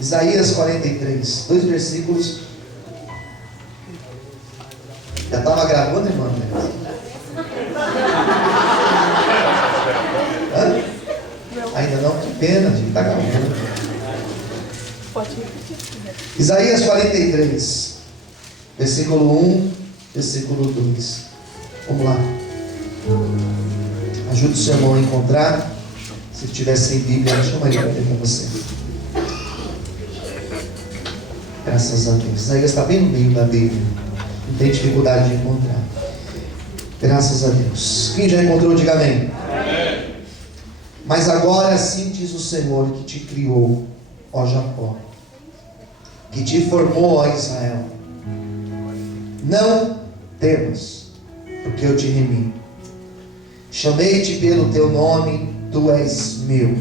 Isaías 43, 2 versículos. Já estava gravando, irmão? Ainda não? Que pena, gente, está gravando. Isaías 43, versículo 1, versículo 2. Vamos lá. Ajude o seu irmão a encontrar. Se tiver sem Bíblia, chama ele para ler com você. Graças a Deus. Isaías está bem no meio da Bíblia. Não tem dificuldade de encontrar. Graças a Deus. Quem já encontrou, diga amém. Amém. Mas agora assim diz o Senhor que te criou, ó Jacó, que te formou, ó Israel. Não temas, porque eu te remi. Chamei-te pelo teu nome, tu és meu.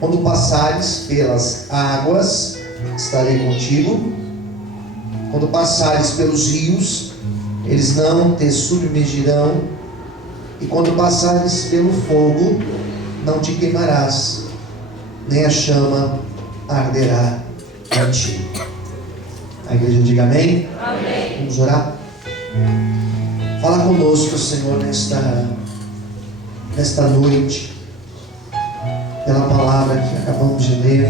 Quando passares pelas águas, estarei contigo. Quando passares pelos rios, eles não te submergirão. E quando passares pelo fogo, não te queimarás, nem a chama arderá em ti. A igreja diga amém? Amém. Vamos orar? Fala conosco, Senhor, nesta noite, pela palavra que acabamos de ler.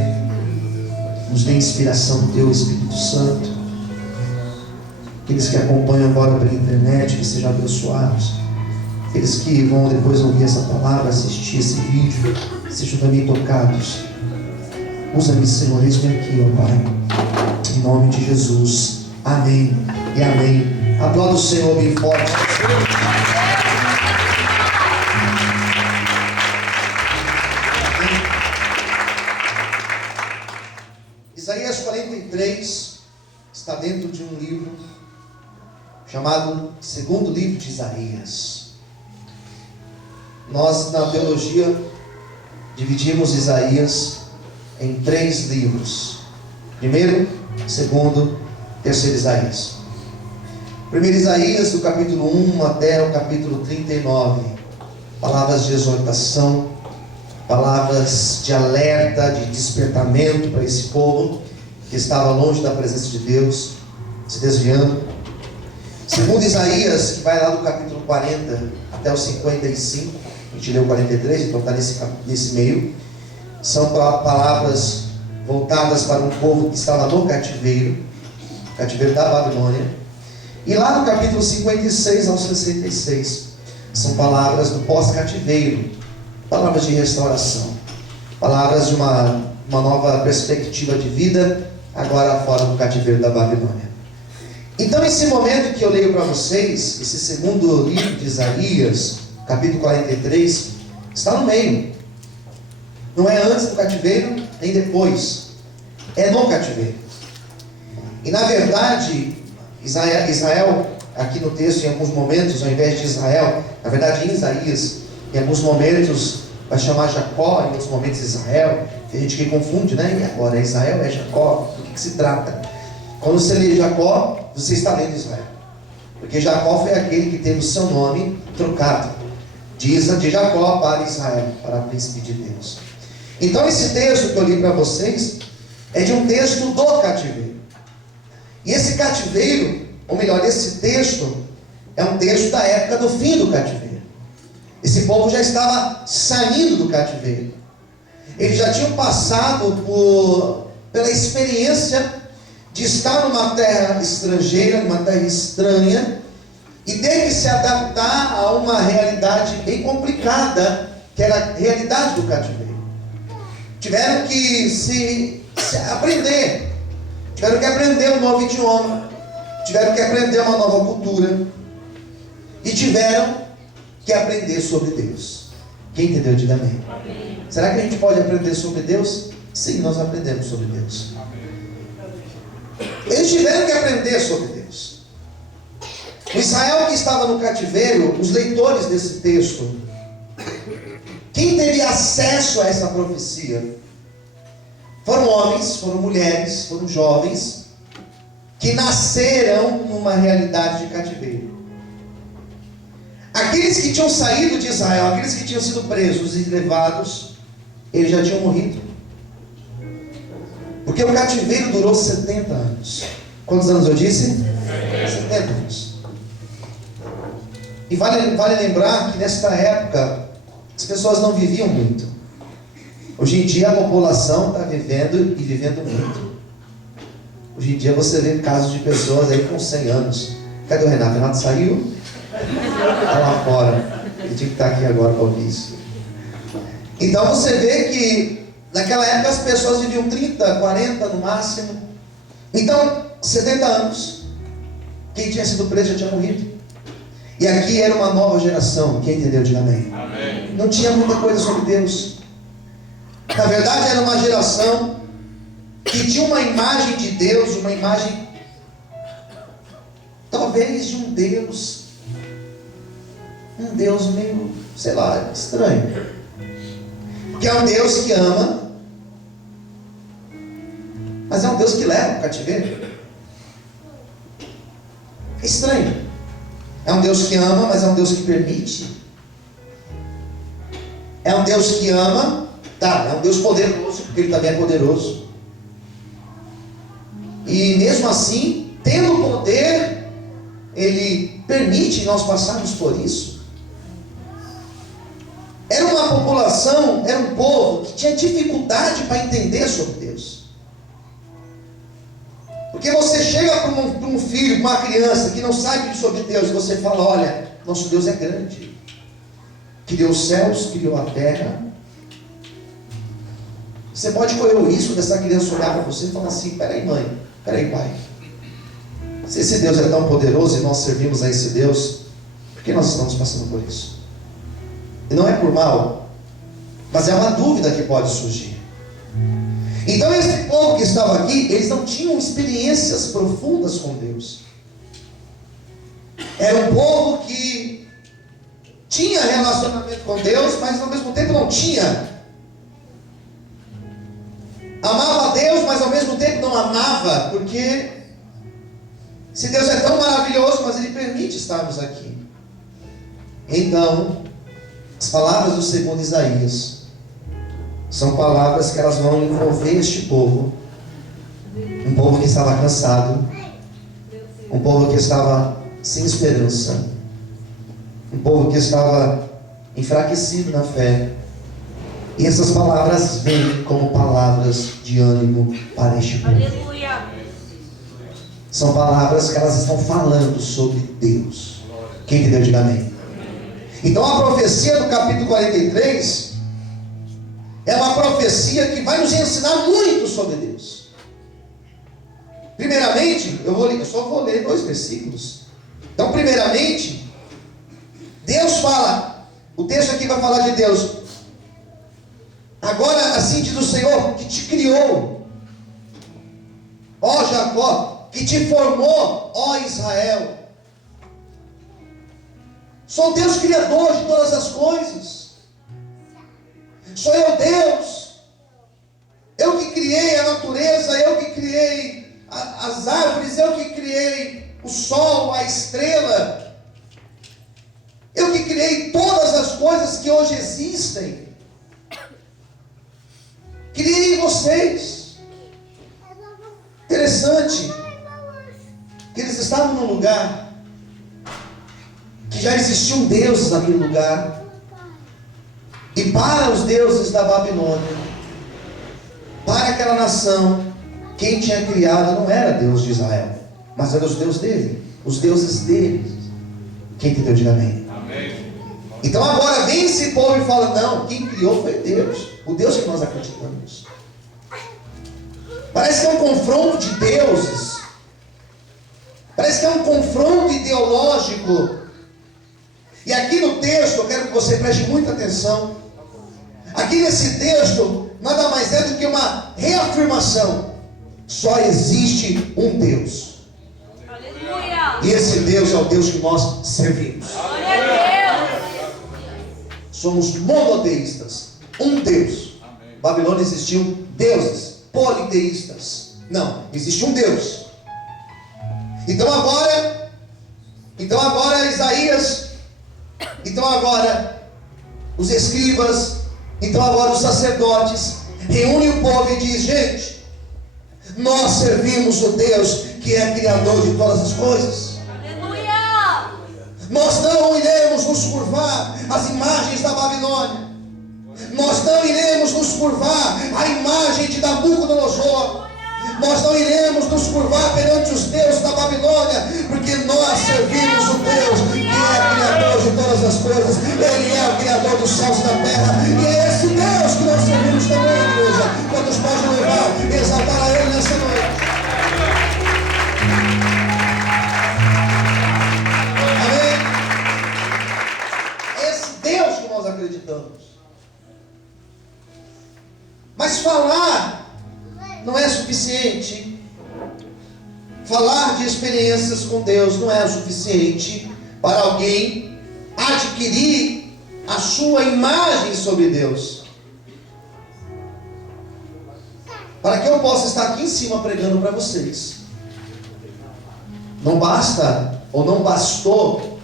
Nos dê inspiração do Teu Espírito Santo. Aqueles que acompanham agora pela internet, que sejam abençoados. Aqueles que vão depois ouvir essa palavra, assistir esse vídeo, sejam também tocados. Usa-me, Senhor, eis-me aqui, ó Pai. Em nome de Jesus. Amém e amém. Aplauda o Senhor bem forte. Isaías 43 está dentro de um livro chamado Segundo Livro de Isaías. Nós, na teologia, dividimos Isaías em 3 livros. Primeiro, segundo, terceiro Isaías. Primeiro Isaías, do capítulo 1 até o capítulo 39. Palavras de exortação, palavras de alerta, de despertamento para esse povo que estava longe da presença de Deus, se desviando. Segundo Isaías, que vai lá do capítulo 40 até o 55, a gente leu o 43, então está nesse meio. São palavras voltadas para um povo que estava no cativeiro da Babilônia. E lá no capítulo 56 ao 66, são palavras do pós-cativeiro, palavras de restauração, palavras de uma nova perspectiva de vida, agora fora do cativeiro da Babilônia. Então, esse momento que eu leio para vocês, esse segundo livro de Isaías, capítulo 43, está no meio. Não é antes do cativeiro, nem depois. É no cativeiro. E na verdade, Israel, aqui no texto, em alguns momentos, ao invés de Israel, na verdade em Isaías, em alguns momentos vai chamar Jacó, em outros momentos Israel. Tem gente que confunde, né? E agora é Israel, é Jacó, do que se trata? Quando você lê Jacó, você está lendo Israel. Porque Jacó foi aquele que teve o seu nome trocado de Jacó para Israel, para príncipe de Deus. Então esse texto que eu li para vocês é de um texto do cativeiro. E esse cativeiro, ou melhor, esse texto é um texto da época do fim do cativeiro. Esse povo já estava saindo do cativeiro. Eles já tinham passado pela experiência de estar numa terra estrangeira, numa terra estranha, e ter que se adaptar a uma realidade bem complicada, que era a realidade do cativeiro. Tiveram que se aprender, tiveram que aprender um novo idioma, tiveram que aprender uma nova cultura, e tiveram que aprender sobre Deus. Quem entendeu, diga amém. Amém. Será que a gente pode aprender sobre Deus? Sim, nós aprendemos sobre Deus. Eles tiveram que aprender sobre Deus. O Israel que estava no cativeiro, os leitores desse texto, quem teria acesso a essa profecia? Foram homens, foram mulheres, foram jovens, que nasceram numa realidade de cativeiro. Aqueles que tinham saído de Israel, aqueles que tinham sido presos e levados, eles já tinham morrido. Porque o cativeiro durou 70 anos. Quantos anos eu disse? 70 anos. E vale lembrar que nesta época as pessoas não viviam muito. Hoje em dia a população está vivendo e vivendo muito. Hoje em dia você vê casos de pessoas aí com 100 anos. Cadê o Renato? O Renato saiu? Está lá fora. Ele tinha que estar aqui agora para ouvir isso. Então você vê que naquela época as pessoas viviam 30, 40 no máximo. Então, 70 anos. Quem tinha sido preso já tinha morrido. E aqui era uma nova geração. Quem entendeu, diga amém. Amém. Não tinha muita coisa sobre Deus. Na verdade era uma geração que tinha uma imagem de Deus, uma imagem talvez de um Deus meio, sei lá, estranho. Que é um Deus que ama, mas é um Deus que leva o cativeiro. É estranho. É um Deus que ama, mas é um Deus que permite. É um Deus que ama, tá, é um Deus poderoso, porque Ele também é poderoso. E mesmo assim, tendo poder, Ele permite nós passarmos por isso. Era uma população, era um povo que tinha dificuldade para entender sobre Deus. Porque você chega para um filho, para uma criança que não sabe sobre Deus, e você fala: olha, nosso Deus é grande, criou os céus, criou a terra. Você pode correr o risco dessa criança olhar para você e falar assim: peraí mãe, peraí pai, se esse Deus é tão poderoso e nós servimos a esse Deus, por que nós estamos passando por isso? E não é por mal, mas é uma dúvida que pode surgir. Então esse povo que estava aqui, eles não tinham experiências profundas com Deus. Era um povo que tinha relacionamento com Deus, mas ao mesmo tempo não tinha. Amava a Deus, mas ao mesmo tempo não amava, porque se Deus é tão maravilhoso, mas Ele permite estarmos aqui. Então, as palavras do segundo Isaías são palavras que elas vão envolver este povo. Um povo que estava cansado, um povo que estava sem esperança, um povo que estava enfraquecido na fé. E essas palavras vêm como palavras de ânimo para este povo. Aleluia. São palavras que elas estão falando sobre Deus. Quem entendeu, diga amém. Então a profecia do capítulo 43 é uma profecia que vai nos ensinar muito sobre Deus. Primeiramente, eu só vou ler 2 versículos. Então, primeiramente, Deus fala, o texto aqui vai falar de Deus. Agora, assim diz o Senhor, que te criou, ó Jacó, que te formou, ó Israel. Sou Deus criador de todas as coisas. Sou eu Deus. Eu que criei a natureza, eu que criei as árvores, eu que criei o sol, a estrela. Eu que criei todas as coisas que hoje existem. Criei vocês. Interessante que eles estavam num lugar que já existiam deuses naquele lugar. E para os deuses da Babilônia, para aquela nação, quem tinha criado não era Deus de Israel, mas era os deuses dele, os deuses deles. Quem entendeu, diga amém. Amém. Então agora vem esse povo e fala: não, quem criou foi Deus, o Deus que nós acreditamos. Parece que é um confronto de deuses, parece que é um confronto ideológico. E aqui no texto, eu quero que você preste muita atenção. Aqui nesse texto, nada mais é do que uma reafirmação. Só existe um Deus. Aleluia. E esse Deus é o Deus que nós servimos. Glória a Deus. Somos monoteístas. Um Deus. Babilônia existiam deuses politeístas. Não, existe um Deus. Então agora Isaías, então agora os escribas, então agora os sacerdotes reúnem o povo e diz: gente, Nós servimos o Deus que é Criador de todas as coisas. Aleluia! Nós não iremos nos curvar às imagens da Babilônia. Nós não iremos nos curvar à imagem de Nabucodonosor. Nós não iremos nos curvar perante os deuses da Babilônia, porque nós servimos o Deus que é Criador de todas as coisas. Ele é o Criador dos céus e da terra. E é esse Deus que nós servimos também, igreja. Quantos podem louvar e exaltar a Ele nessa noite? Amém? Esse Deus que nós acreditamos. Mas falar não é suficiente. Falar de experiências com Deus não é o suficiente para alguém adquirir a sua imagem sobre Deus. Para que eu possa estar aqui em cima pregando para vocês, não basta, ou não bastou,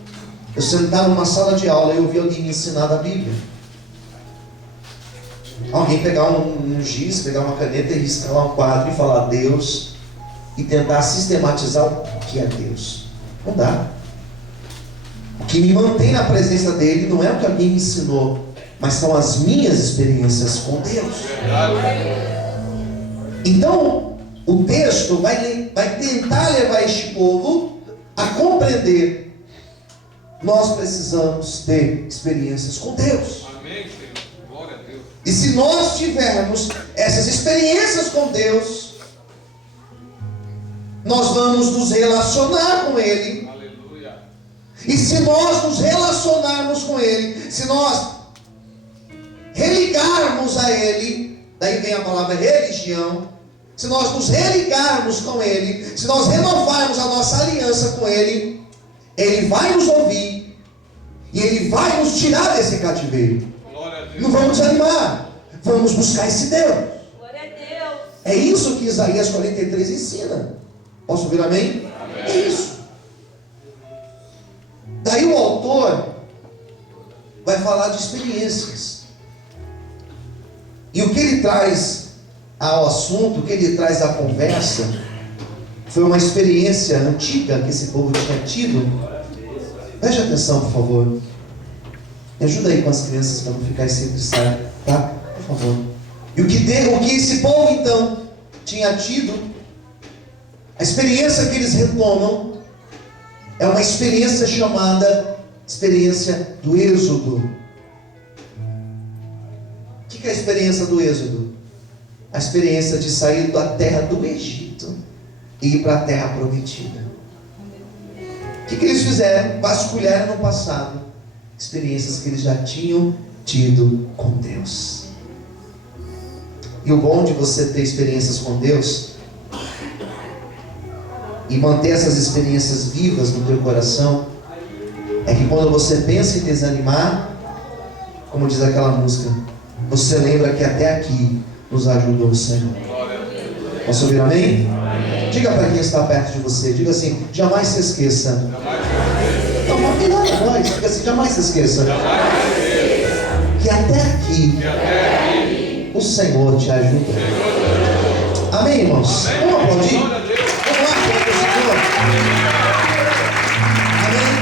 eu sentar numa sala de aula e ouvir alguém me ensinar da Bíblia. Alguém pegar um giz, pegar uma caneta e riscar lá um quadro e falar Deus e tentar sistematizar o que é Deus. Não dá. O que me mantém na presença dele não é o que alguém me ensinou, mas são as minhas experiências com Deus. Então, o texto vai tentar levar este povo a compreender: nós precisamos ter experiências com Deus. Amém, Senhor. Glória a Deus. E se nós tivermos essas experiências com Deus, nós vamos nos relacionar com Ele. Aleluia. E se nós nos relacionarmos com Ele, se nós religarmos a Ele, daí vem a palavra religião, se nós nos religarmos com Ele, se nós renovarmos a nossa aliança com Ele, Ele vai nos ouvir e Ele vai nos tirar desse cativeiro. Glória a Deus. Não vamos desanimar, vamos buscar esse Deus. Glória a Deus! É isso que Isaías 43 ensina. Posso ouvir amém? Amém. É isso. Daí o autor vai falar de experiências. E o que ele traz ao assunto, o que ele traz à conversa, foi uma experiência antiga que esse povo tinha tido. Preste atenção, por favor. Me ajuda aí com as crianças para não ficar sempre sai, tá? Por favor. E o que esse povo então tinha tido, a experiência que eles retomam é uma experiência chamada experiência do Êxodo. O que é a experiência do Êxodo? A experiência de sair da terra do Egito e ir para a terra prometida. O que eles fizeram? Vasculharam no passado experiências que eles já tinham tido com Deus. E o bom de você ter experiências com Deus e manter essas experiências vivas no teu coração é que quando você pensa em desanimar, como diz aquela música, você lembra que até aqui nos ajudou o Senhor. Glória a Deus. Posso ouvir amém? Diga para quem está perto de você, diga assim: jamais se esqueça. Não, não tem nada a voz, diga assim: jamais se esqueça. Que até aqui o Senhor te ajuda. Amém, irmãos? Vamos aplaudir? Glória a Deus. Vamos lá, glória ao Senhor. Amém?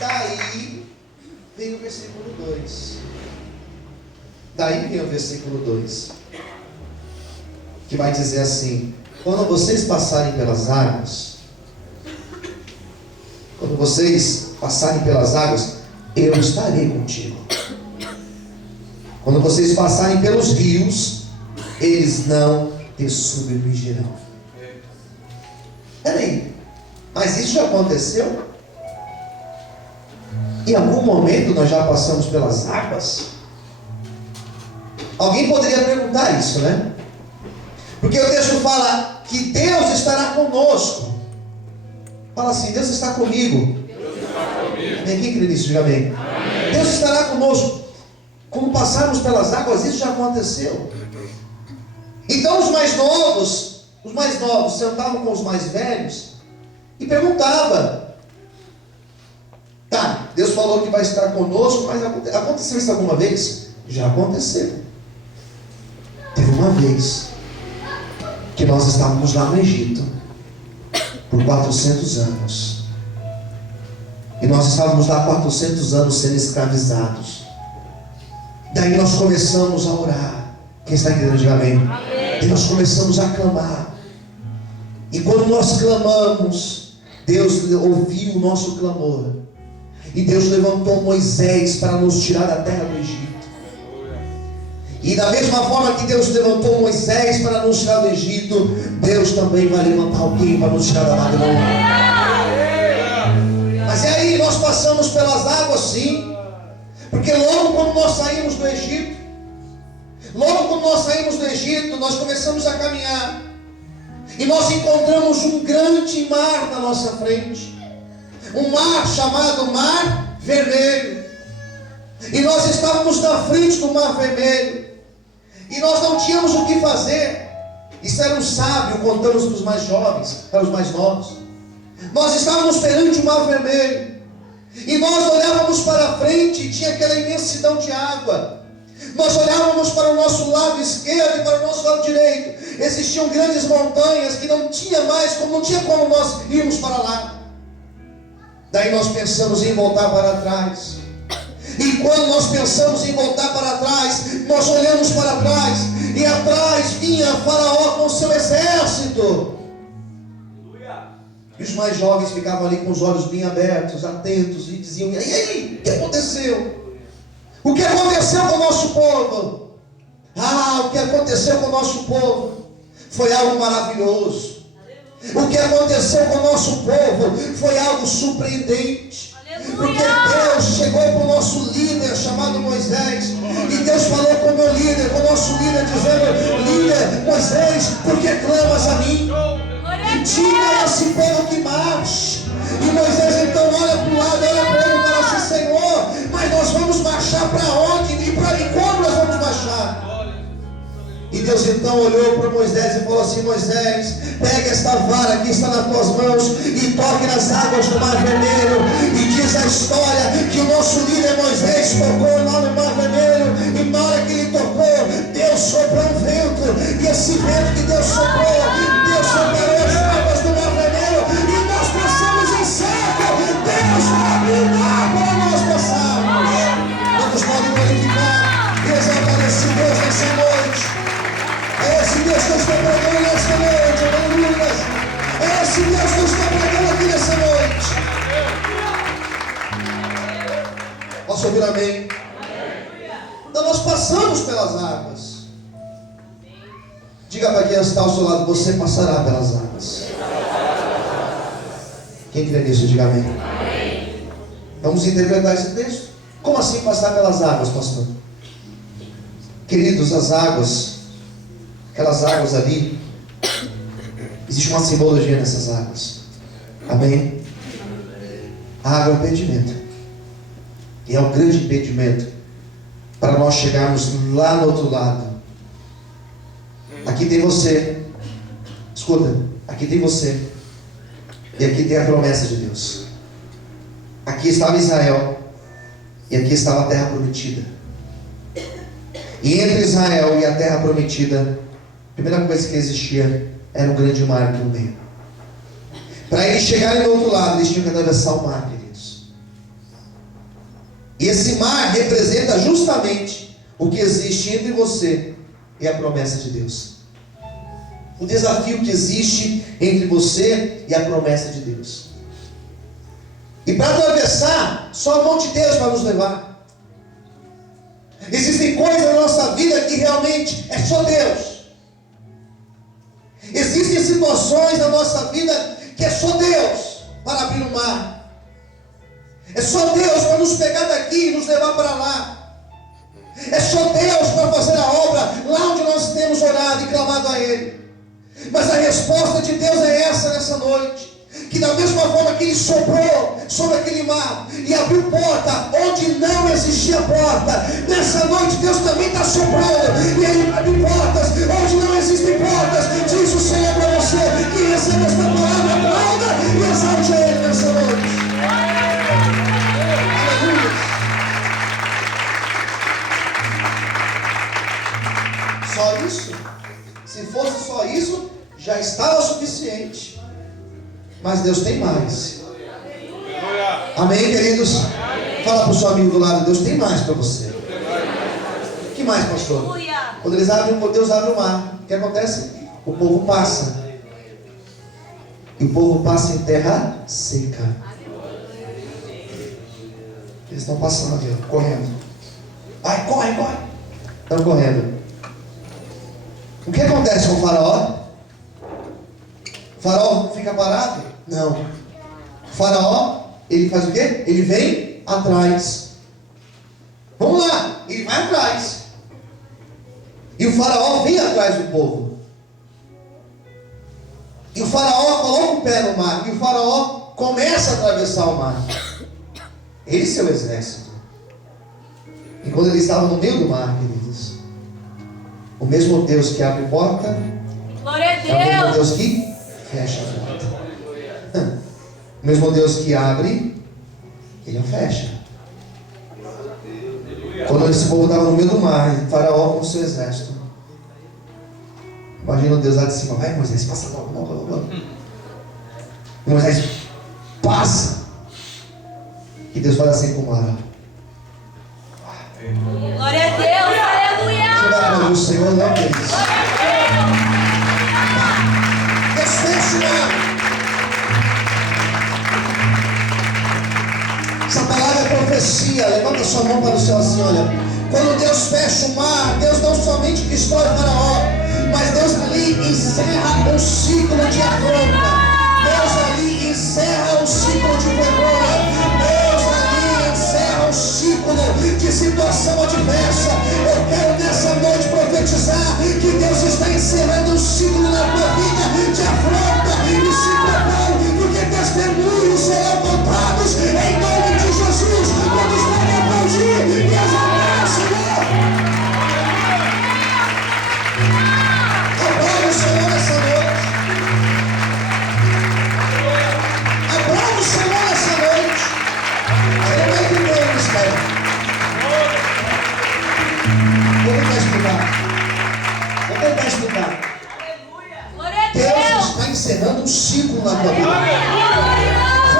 Daí vem o versículo 2. Daí vem o versículo 2, que vai dizer assim: quando vocês passarem pelas águas, eu estarei contigo. Quando vocês passarem pelos rios, eles não te submergirão. Peraí, mas isso já aconteceu? Em algum momento nós já passamos pelas águas? Alguém poderia perguntar isso, né? Porque o texto fala que Deus estará conosco. Fala assim: Deus está comigo. Amém? Quem crê nisso? Diga amém. Deus estará conosco. Como passarmos pelas águas, isso já aconteceu. Então os mais novos sentavam com os mais velhos e perguntavam: tá, Deus falou que vai estar conosco, mas aconteceu isso alguma vez? Já aconteceu. uma vez que nós estávamos lá no Egito por 400 anos. E nós estávamos lá 400 anos sendo escravizados. Daí nós começamos a orar. Quem está entendendo, diga amém. E nós começamos a clamar. E quando nós clamamos, Deus ouviu o nosso clamor. E Deus levantou Moisés para nos tirar da terra do Egito. E da mesma forma que Deus levantou Moisés para nos tirar do Egito, Deus também vai levantar alguém para nos tirar da Babilônia. Mas e aí, nós passamos pelas águas, sim. Porque logo quando nós saímos do Egito, nós começamos a caminhar. E nós encontramos um grande mar na nossa frente. Um mar chamado Mar Vermelho. E nós estávamos na frente do Mar Vermelho. E nós não tínhamos o que fazer. Isso era um sábio contando para os mais jovens, para os mais novos. Nós estávamos perante o Mar Vermelho. E nós olhávamos para a frente e tinha aquela imensidão de água. Nós olhávamos para o nosso lado esquerdo e para o nosso lado direito. Existiam grandes montanhas que não tinha como nós irmos para lá. Daí nós pensamos em voltar para trás. E quando nós pensamos em voltar para trás, nós olhamos para trás. E atrás vinha Faraó com seu exército. E os mais jovens ficavam ali com os olhos bem abertos, atentos, e diziam: e aí, o que aconteceu? O que aconteceu com o nosso povo? O que aconteceu com o nosso povo foi algo maravilhoso. O que aconteceu com o nosso povo foi algo surpreendente. Porque Deus chegou para o nosso líder chamado Moisés. E Deus falou com o meu líder, com o nosso líder, dizendo: líder, Moisés, por que clamas a mim? Diga a esse povo que marche. E Moisés então olha para o lado, olha para ele e fala assim: Senhor, mas nós vamos marchar para onde? E como nós vamos marchar? E Deus então olhou para Moisés e falou assim: Moisés, pega esta vara que está nas tuas mãos e toque nas águas do Mar Vermelho. E diz a história que o nosso líder Moisés tocou lá no Mar Vermelho. E na hora que ele tocou, Deus soprou um vento. E esse vento que Deus soprou, Deus separou as águas do Mar Vermelho. E nós passamos em seco. Deus abriu o mar para nós passarmos. Todos podem glorificar e exaltar esse Deus nessa noite. É esse Deus que eu estou pregando nessa noite, aleluia. É esse Deus que eu estou pregando aqui nessa noite. Posso ouvir amém? Então nós passamos pelas águas. Diga para quem está ao seu lado: você passará pelas águas. Quem crê nisso, diga amém. Vamos interpretar esse texto. Como assim passar pelas águas, pastor? Queridos, as águas, aquelas águas ali, existe uma simbologia nessas águas. Amém? A água é um impedimento. E é um grande impedimento para nós chegarmos lá no outro lado. Aqui tem você. Escuta, aqui tem você. E aqui tem a promessa de Deus. Aqui estava Israel. E aqui estava a terra prometida. E entre Israel e a terra prometida, a primeira coisa que existia era um grande mar aqui no meio. Para eles chegarem do outro lado, eles tinham que atravessar o mar, queridos. E esse mar representa justamente o que existe entre você e a promessa de Deus. O desafio que existe entre você e a promessa de Deus. E para atravessar, só a mão de Deus vai nos levar. Existem coisas na nossa vida que realmente é só Deus. Existem situações na nossa vida que é só Deus para abrir o mar. É só Deus para nos pegar daqui e nos levar para lá. É só Deus para fazer a obra lá onde nós temos orado e clamado a Ele. Mas a resposta de Deus é essa nessa noite. Que da mesma forma que Ele soprou sobre aquele mar e abriu porta onde não existia porta, nessa noite Deus também está soprando e Ele abre portas onde não existem portas. Diz o Senhor para você que recebe esta palavra, aplauda e exalte a Ele nessa noite. Aleluia. Só isso? Se fosse só isso, já estava suficiente. Mas Deus tem mais. Amém, queridos? Fala para o seu amigo do lado, Deus tem mais para você. O que mais, pastor? Quando Deus abre o mar, o que acontece? O povo passa. E o povo passa em terra seca. Eles estão passando aqui, ó, correndo. Vai, corre, corre. Estão correndo. O que acontece com o faraó? O faraó fica parado? Não. O faraó, ele faz o quê? Ele vem atrás. Vamos lá, ele vai atrás. E o faraó vem atrás do povo. E o faraó coloca o pé no mar. E o faraó começa a atravessar o mar. Ele e seu exército. E quando ele estava no meio do mar, queridos, o mesmo Deus que abre porta, glória a é o mesmo Deus. Deus que fecha a porta. O mesmo Deus que abre, ele a fecha. Quando esse povo estava no meio do mar, faraó com o seu exército, imagina Deus lá de cima, vai Moisés, passa logo, logo, logo, logo. Moisés passa. E Deus fala assim com o mar: Glória a Deus, aleluia. você vai para o Senhor, não, queridos. Deus fecha o mar. Essa palavra é profecia. Levanta sua mão para o céu assim, olha. Quando Deus fecha o mar, Deus não somente destrói o faraó, mas Deus ali encerra um ciclo de afronta. Deus ali encerra um ciclo de vergonha. Deus ali encerra um ciclo de situação adversa. Eu quero nessa noite profetizar que Deus está encerrando um ciclo na tua vida de afronta. E se prepare, porque testemunhos serão contados em nome de Jesus. Todos podem aplaudir e exaltar o Senhor. Aplauda o Senhor nessa noite. Aplauda o Senhor nessa noite. Você não vai entender o mistério. Vou tentar explicar. Glória a Deus Deus. está encerrando um ciclo na tua vida.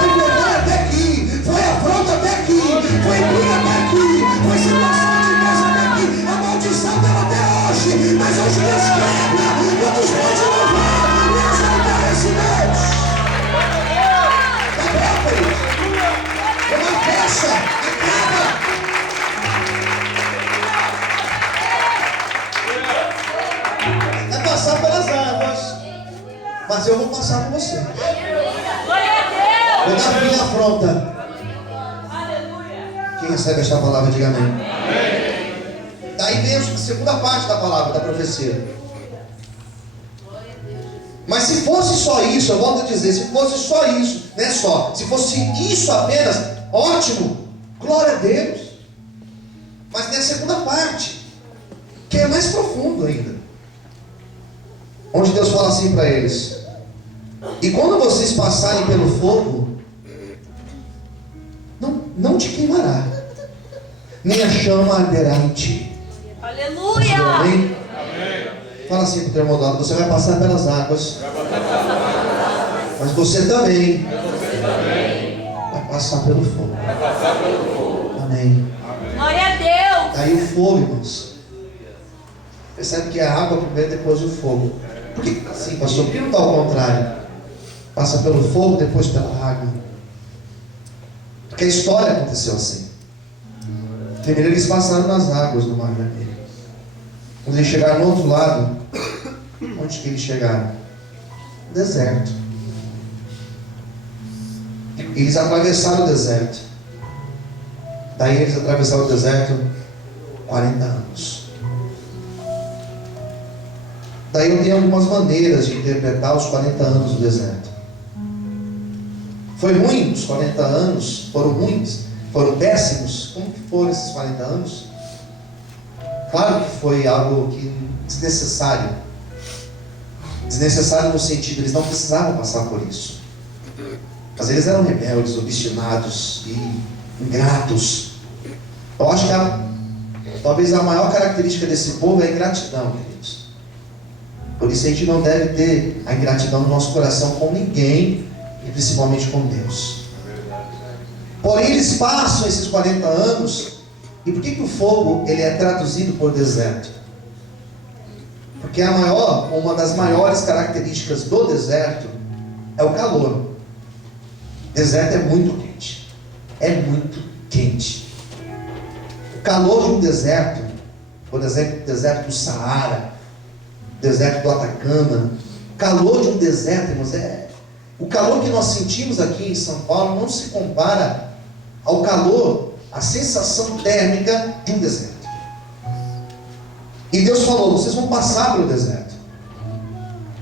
Foi vergonha até aqui, foi afronta até aqui, foi briga até aqui, foi situação adversa até aqui. A maldição estava até hoje, mas hoje Deus quebra. Quantos pode louvar e exaltar esse Deus? Está bom, querido? Uma fecha, acaba. É passar pelas águas, mas eu vou passar com você. Glória a Vou Deus. dar fim à afronta. Aleluia. Quem recebe esta palavra, diga amém. Daí vem a segunda parte da palavra, da profecia. Mas se fosse só isso, eu volto a dizer, se fosse só isso, não é só, se fosse isso apenas, ótimo, glória a Deus. Mas tem a segunda parte, que é mais profundo ainda, onde Deus fala assim para eles: e quando vocês passarem pelo fogo, não te queimará, nem a chama arderá em ti. Aleluia. Amém? Fala assim para o teu irmão do lado: você vai passar pelas águas, mas você também vai passar pelo fogo. Amém. Glória a Deus. Aí o fogo, irmãos, percebe que é a água primeiro, depois o fogo. Por que assim, pastor? Por que não está ao contrário? Passa pelo fogo, depois pela água. Porque a história aconteceu assim. Primeiro eles passaram nas águas do Mar Vermelho. Quando eles chegaram no outro lado, onde que eles chegaram? Deserto. Eles atravessaram o deserto. Daí eles atravessaram o deserto 40 anos. Daí eu tenho algumas maneiras de interpretar os 40 anos do deserto. Foi ruim os 40 anos? Foram ruins? Foram péssimos? Como que foram esses 40 anos? Claro que foi algo desnecessário. Desnecessário no sentido, eles não precisavam passar por isso. Mas eles eram rebeldes, obstinados e ingratos. Eu acho que talvez a maior característica desse povo é a ingratidão, queridos. Por Por isso a gente não deve ter a ingratidão no nosso coração com ninguém, e principalmente com Deus. Porém, eles passam esses 40 anos. E por que o fogo ele é traduzido por deserto? Porque uma das maiores características do deserto é o calor. O deserto é muito quente. É muito quente. O calor de um deserto, por exemplo, o deserto do Saara, o deserto do Atacama, o calor de um deserto, irmãos, o calor que nós sentimos aqui em São Paulo não se compara ao calor, à sensação térmica de um deserto. E Deus falou: vocês vão passar pelo deserto,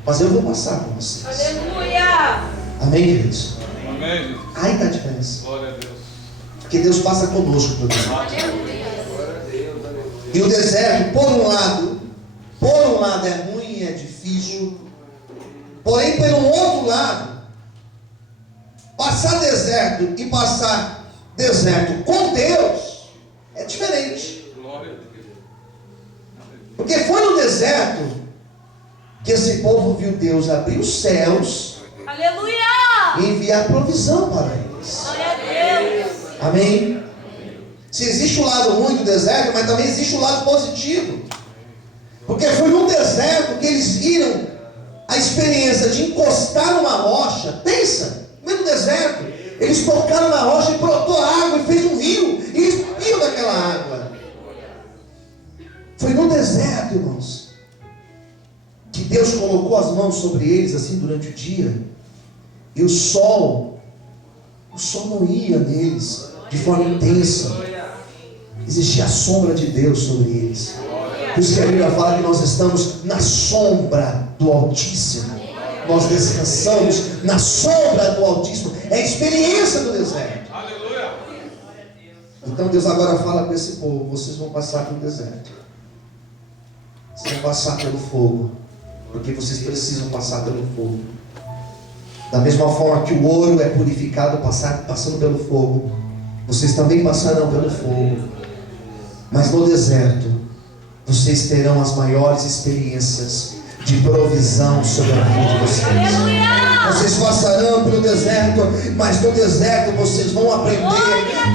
mas eu vou passar com vocês. Aleluia! Amém, queridos? Amém. Aí está a diferença. Glória a Deus. Porque Deus passa conosco pelo deserto. E o deserto, por um lado é ruim, é difícil. Porém, pelo outro lado, passar deserto e passar deserto com Deus é diferente. Glória a Deus. Porque foi no deserto que esse povo viu Deus abrir os céus Aleluia! e enviar provisão para eles. Glória a Deus! Amém? Se existe o lado ruim do deserto, mas também existe o lado positivo. Porque foi no deserto que eles viram a experiência de encostar numa rocha. Pensa, no meio do deserto, eles tocaram na rocha e brotou água e fez um rio, e eles bebiam daquela água. Foi no deserto, irmãos, que Deus colocou as mãos sobre eles assim durante o dia, e o sol não ia neles de forma intensa. Existia a sombra de Deus sobre eles. Por isso que a Bíblia fala que nós estamos na sombra do Altíssimo. Nós descansamos na sombra do Altíssimo. É a experiência do deserto. Aleluia. Então Deus agora fala para esse povo: vocês vão passar pelo deserto. Vocês vão passar pelo fogo, porque vocês precisam passar pelo fogo. Da mesma forma que o ouro é purificado passando pelo fogo, vocês também passarão pelo fogo. Mas no deserto, vocês terão as maiores experiências de provisão sobre a vida de vocês. Aleluia! Vocês passarão pelo deserto, mas no deserto vocês vão aprender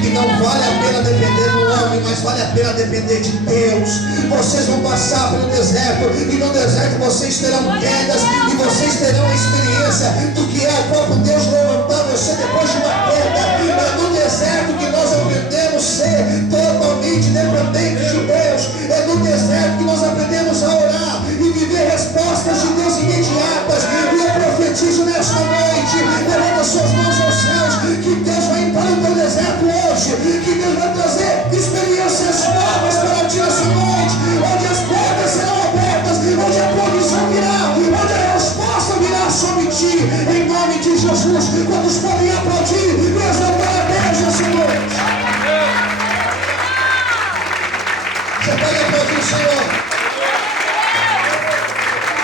que não vale a pena depender do homem, mas vale a pena depender de Deus. Vocês vão passar pelo deserto, e no deserto vocês terão quedas, e vocês terão a experiência do que é o próprio Deus levantar você depois de uma queda. É no deserto que nós aprendemos a ser totalmente dependentes de Deus. É no deserto que nós aprendemos a orar e viver respostas de Deus imediatas. E eu profetizo nesta noite, levanta suas mãos aos céus, que Deus vai entrar no teu deserto hoje, que Deus vai trazer experiências novas para ti essa noite, onde as portas serão abertas, onde a provisão virá, onde a resposta virá sobre ti, em nome de Jesus. Quantos podem aplaudir e exaltar a Deus essa noite? Você pode aplaudir o Senhor?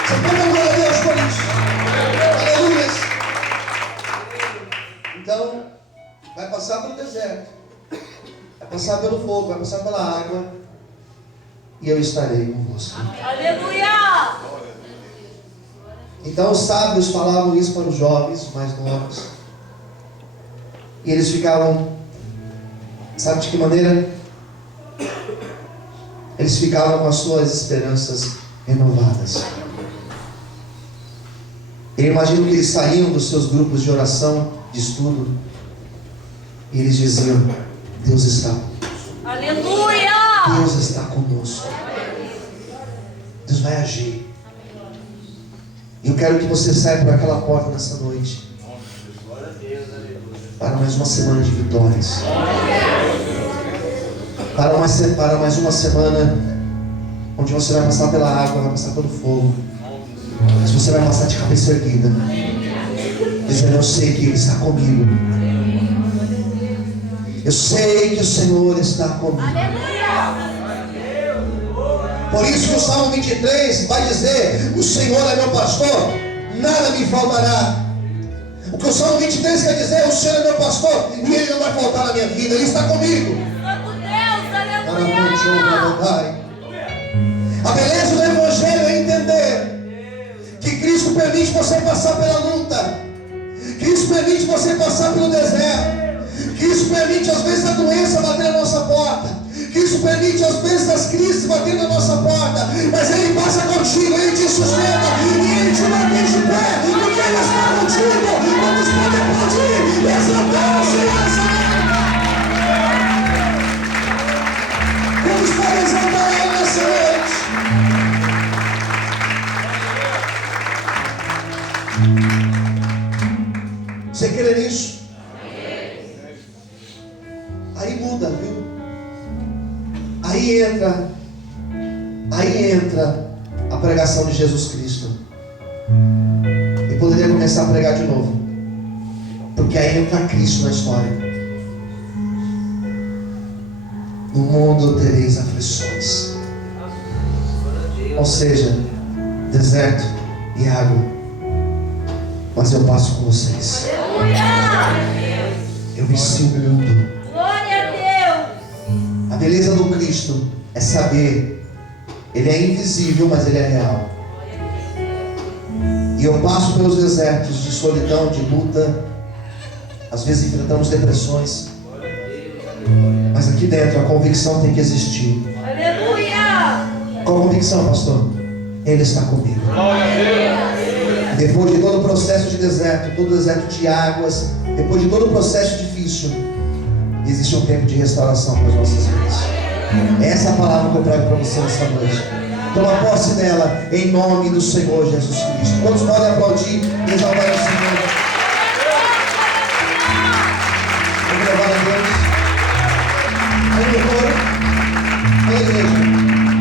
Você pode dar a Deus por isso? Aleluia! Então, vai passar pelo deserto, vai passar pelo fogo, vai passar pela água, e eu estarei convosco. Aleluia! Então os sábios falavam isso para os jovens, os mais novos, e eles ficavam, sabe de que maneira? Eles ficavam com as suas esperanças renovadas. Eu imagino que eles saíam dos seus grupos de oração, de estudo, e eles diziam: Deus está conosco. Aleluia! Deus está conosco. Deus vai agir. E eu quero que você saia por aquela porta nessa noite, para mais uma semana de vitórias, para mais uma semana onde você vai passar pela água, vai passar pelo fogo, mas você vai passar de cabeça erguida, dizendo: eu sei que Ele está comigo. Eu sei que o Senhor está comigo. Por isso no Salmo 23 vai dizer: o Senhor é meu pastor, nada me faltará. O que o Salmo 23 quer dizer: o Senhor é meu pastor e Ele não vai faltar na minha vida, Ele está comigo. Santo Deus, aleluia! A beleza do Evangelho é entender permite você passar pela luta, que isso permite você passar pelo deserto, que isso permite às vezes a doença bater na nossa porta, que isso permite às vezes as crises bater na nossa porta, mas Ele passa contigo, Ele te sustenta e Ele te mantém de pé, porque Ele está contigo. Vamos poder aplaudir e exaltar o Senhor. Vamos poder exaltar Ele nessa noite. Você crê nisso? Aí muda, viu? Aí entra a pregação de Jesus Cristo. E poderia começar a pregar de novo, porque aí entra Cristo na história. No mundo tereis aflições, ou seja, deserto e água, mas eu passo com vocês. Aleluia! Eu venci o mundo. Glória a Deus! A beleza do Cristo é saber, Ele é invisível, mas Ele é real. E eu passo pelos desertos de solidão, de luta. Às vezes enfrentamos depressões, mas aqui dentro a convicção tem que existir. Aleluia! Qual a convicção, pastor? Ele está comigo. Depois de todo o processo de deserto, todo o deserto de águas, depois de todo o processo difícil, existe um tempo de restauração para as nossas vidas. Essa é a palavra que eu trago para você nessa noite. Toma posse dela em nome do Senhor Jesus Cristo. Todos podem aplaudir e exaltar o Senhor. Vamos levar a Deus. Aleluia. Olha, igreja.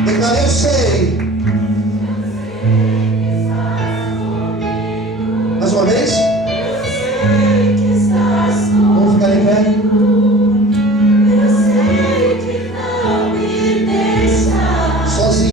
Declarei: eu sei. Mais uma vez. Vamos ficar em pé.